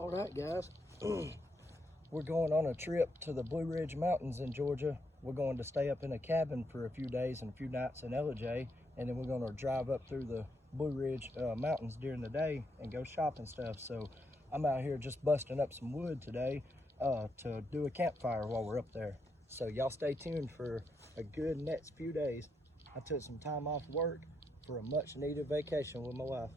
All right, guys. We're going on a trip to the Blue Ridge Mountains in Georgia. We're going to stay up in a cabin for a few days and a few nights in Ellijay, and then we're going to drive up through the Blue Ridge Mountains during the day and go shopping stuff. So I'm out here just busting up some wood today to do a campfire while we're up there. So y'all stay tuned for a good next few days. I took some time off work for a much needed vacation with my wife.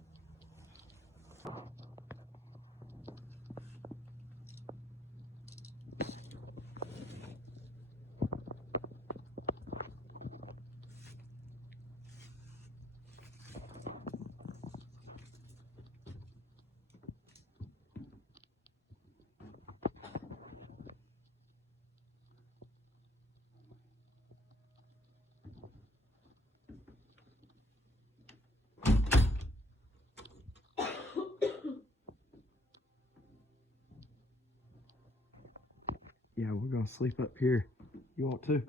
Yeah, we're gonna sleep up here. You want to?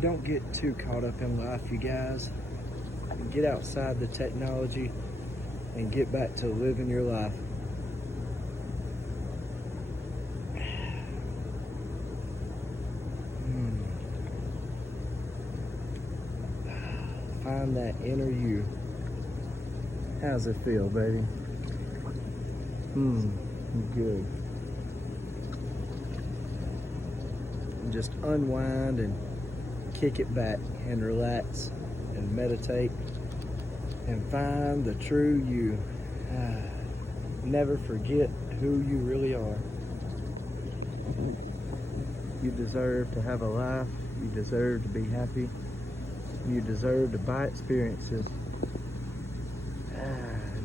Don't get too caught up in life, you guys. Get outside the technology and get back to living your life. Find that inner you. How's it feel, baby? Good. And just unwind and kick it back and relax and meditate and find the true you. Never forget who you really are. You deserve to have a life. You deserve to be happy. You deserve to buy experiences.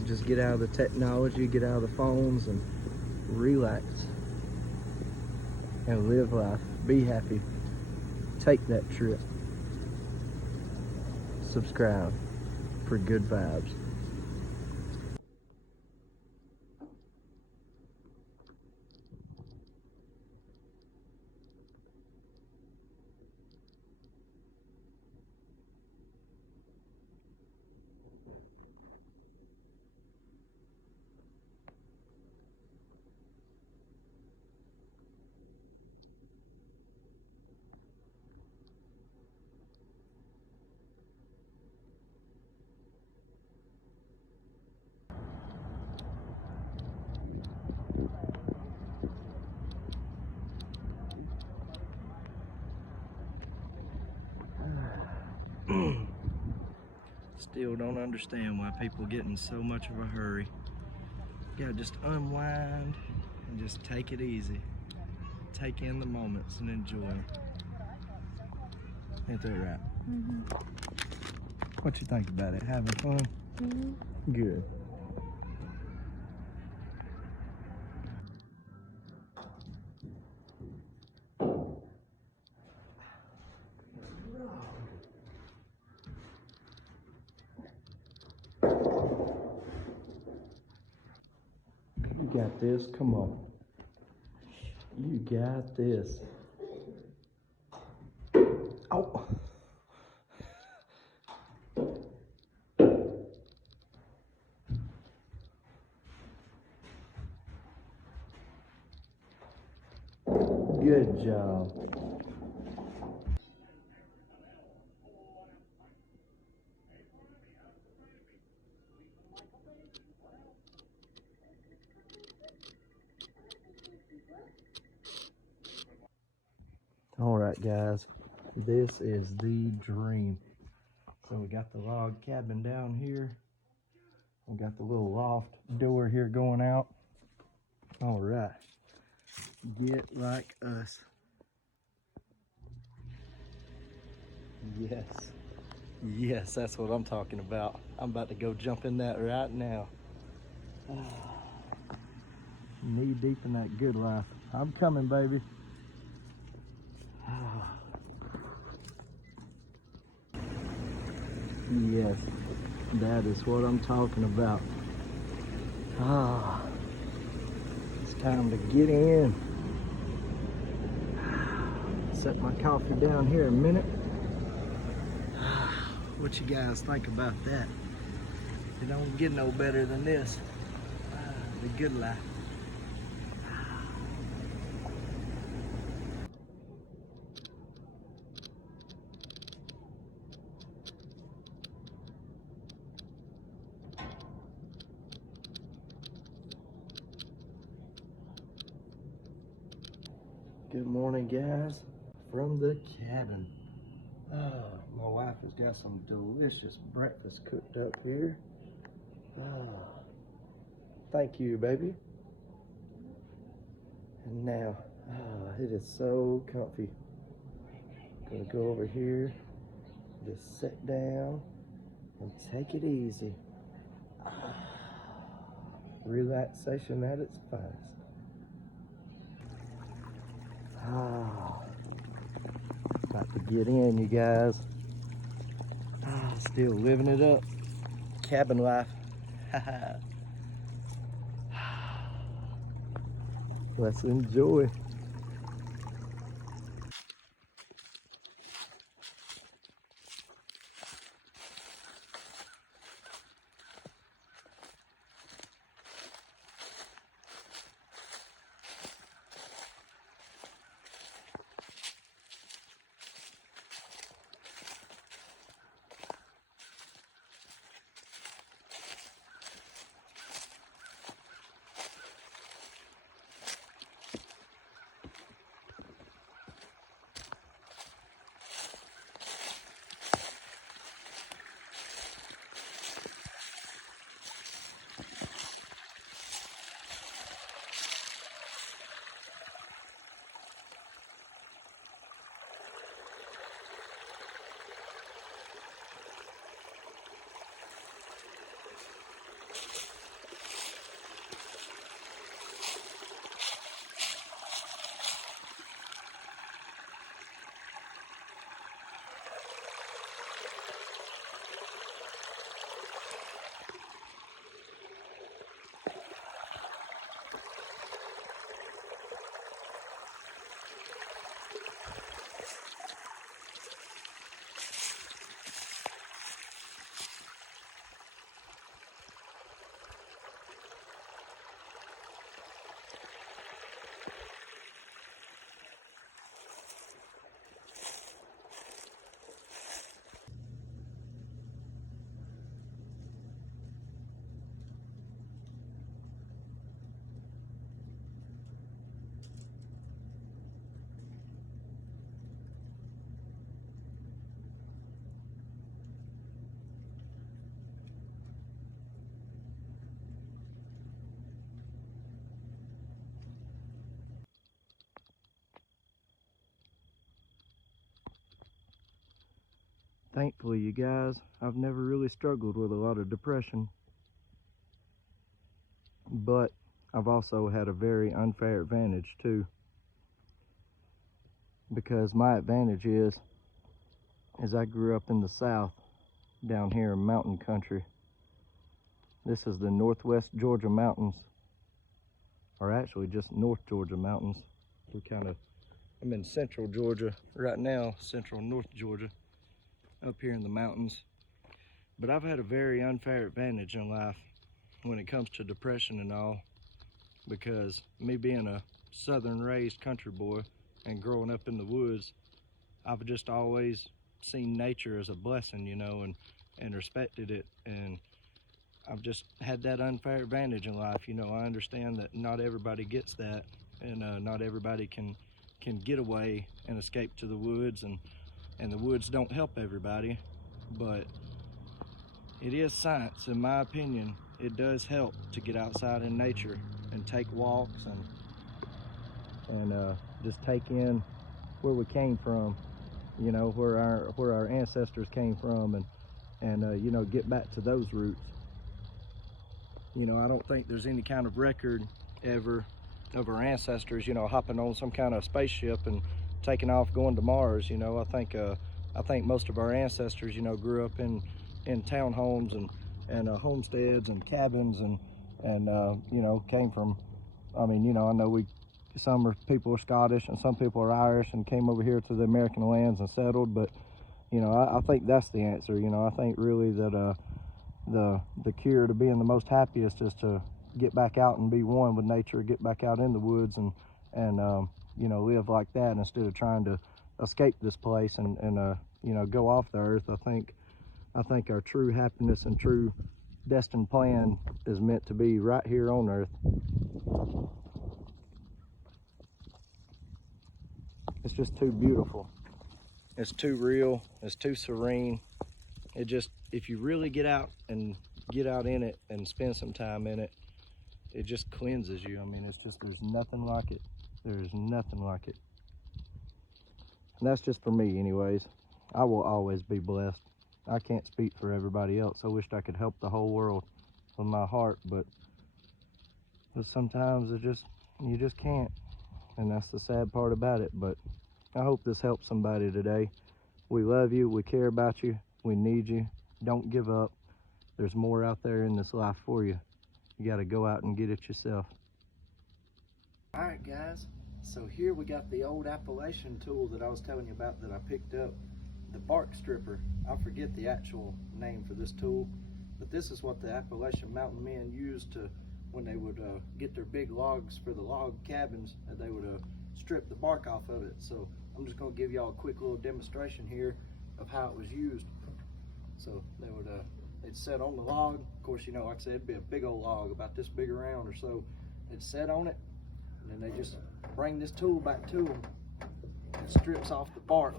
Just get out of the technology, get out of the phones, and relax and live life. Be happy. Take that trip. Subscribe for good vibes. Still don't understand why people get in so much of a hurry. You gotta just unwind and just take it easy. Take in the moments and enjoy them. Ain't that right? What you think about it? Having fun? Good. You got this. Come on. You got this. Oh. Good job. All right, guys, this is the dream. So we got the log cabin down here. We got the little loft door here going out. All right, get like us. Yes, yes, that's what I'm talking about. I'm about to go jump in that right now. Knee deep in that good life. I'm coming, baby. Yes, that is what I'm talking about. It's time to get in. Set my coffee down here a minute. What you guys think about that? It don't get no better than this. The good life. Good morning, guys, from the cabin. My wife has got some delicious breakfast cooked up here. Thank you, baby. And now, it is so comfy. Gonna go over here, just sit down and take it easy. Relaxation at its finest. About to get in, you guys. Still living it up. Cabin life. Let's enjoy. Thankfully, you guys, I've never really struggled with a lot of depression, but I've also had a very unfair advantage too, because my advantage is I grew up in the South, down here in mountain country. This is the Northwest Georgia mountains, or actually just North Georgia mountains. I'm in central Georgia right now, central North Georgia, up here in the mountains. But I've had a very unfair advantage in life when it comes to depression and all, because me being a southern raised country boy, and growing up in the woods, I've just always seen nature as a blessing, you know, and respected it. And I've just had that unfair advantage in life. You know, I understand that not everybody gets that, and not everybody can get away and escape to the woods, and the woods don't help everybody, but it is science. In my opinion, it does help to get outside in nature and take walks and just take in where we came from, you know, where our ancestors came from, and you know, get back to those roots. You know, I don't think there's any kind of record ever of our ancestors, you know, hopping on some kind of spaceship and taking off going to Mars. You know, I think most of our ancestors, you know, grew up in townhomes and homesteads and cabins, and you know, came from, I mean, you know, I know people are Scottish and some people are Irish and came over here to the American lands and settled. But you know, I think that's the answer. You know, I think really that the cure to being the most happiest is to get back out and be one with nature, get back out in the woods and you know, live like that instead of trying to escape this place and you know, go off the earth. I think our true happiness and true destined plan is meant to be right here on earth. It's just too beautiful. It's too real. It's too serene. It just, if you really get out in it and spend some time in it, it just cleanses you. I mean, it's just, there's nothing like it. There's nothing like it. And that's just for me anyways. I will always be blessed. I can't speak for everybody else. I wished I could help the whole world with my heart, but sometimes you just can't. And that's the sad part about it. But I hope this helps somebody today. We love you. We care about you. We need you. Don't give up. There's more out there in this life for you. You got to go out and get it yourself. All right, guys. So here we got the old Appalachian tool that I was telling you about that I picked up, the bark stripper. I forget the actual name for this tool, but this is what the Appalachian mountain men used to, when they would get their big logs for the log cabins, and they would strip the bark off of it. So I'm just going to give y'all a quick little demonstration here of how it was used. So they'd set on the log. Of course, you know, like I said, it'd be a big old log about this big around or so. They'd set on it, and then they just bring this tool back to them and strips off the bark.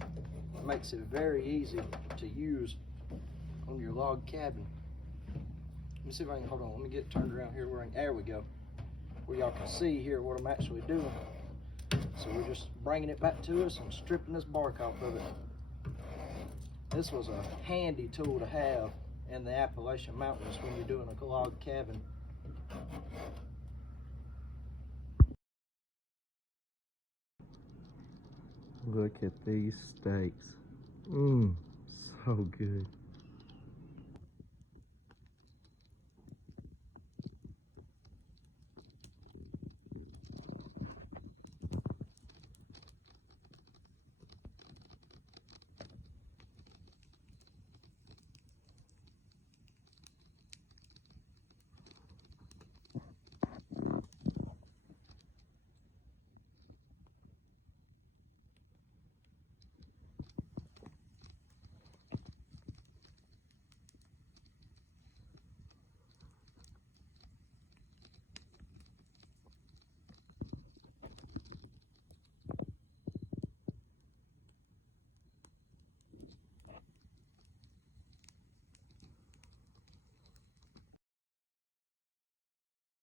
It makes it very easy to use on your log cabin. Let me see if I can, hold on, let me get turned around here there we go. Where y'all can see here what I'm actually doing. So we're just bringing it back to us and stripping this bark off of it. This was a handy tool to have in the Appalachian Mountains when you're doing a log cabin. Look at these steaks. So good.